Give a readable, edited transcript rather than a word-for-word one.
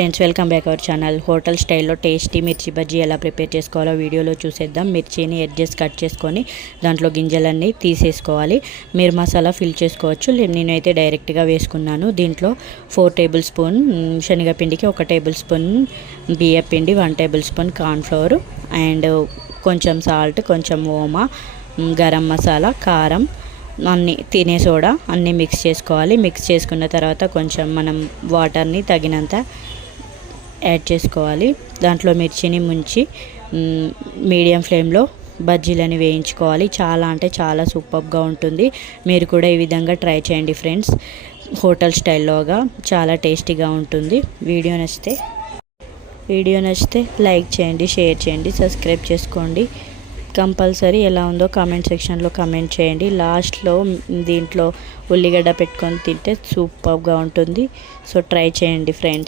Friends, welcome back our channel. Hotel స్టైల్లో tasty మిర్చి బజ్జీ ఎలా ప్రిపేర్ చేసుకోవాలో వీడియోలో చూసేద్దాం. మిర్చిని ఎడ్జెస్ కట్ చేసుకొని దాంట్లో గింజలన్నీ తీసేసుకోవాలి. మీరు మసాలా ఫిల్ చేసుకోవచ్చు. నేనైతే డైరెక్ట్గా వేసుకున్నాను. దీంట్లో 4 టేబుల్ స్పూన్ శనగపిండికి 1 టేబుల్ స్పూన్ బియ్యపిండి, 1 టేబుల్ స్పూన్ కార్న్ఫ్లోర్ అండ్ కొంచెం సాల్ట్, కొంచెం ఓమా, గరం మసాలా, కారం, అన్నీ తినే సోడా అన్నీ మిక్స్ చేసుకోవాలి. మిక్స్ చేసుకున్న తర్వాత కొంచెం మనం వాటర్ని తగినంత యాడ్ చేసుకోవాలి. దాంట్లో మిర్చిని ముంచి మీడియం ఫ్లేమ్లో బజ్జీలని వేయించుకోవాలి. చాలా అంటే చాలా సూపర్గా ఉంటుంది. మీరు కూడా ఈ విధంగా ట్రై చేయండి ఫ్రెండ్స్. హోటల్ స్టైల్లోగా చాలా టేస్టీగా ఉంటుంది. వీడియో నచ్చితే లైక్ చేయండి, షేర్ చేయండి, సబ్స్క్రైబ్ చేసుకోండి. కంపల్సరీ ఎలా ఉందో కామెంట్ సెక్షన్లో కామెంట్ చేయండి. లాస్ట్లో దీంట్లో ఉల్లిగడ్డ పెట్టుకొని తింటే సూపర్గా ఉంటుంది. సో ట్రై చేయండి ఫ్రెండ్స్.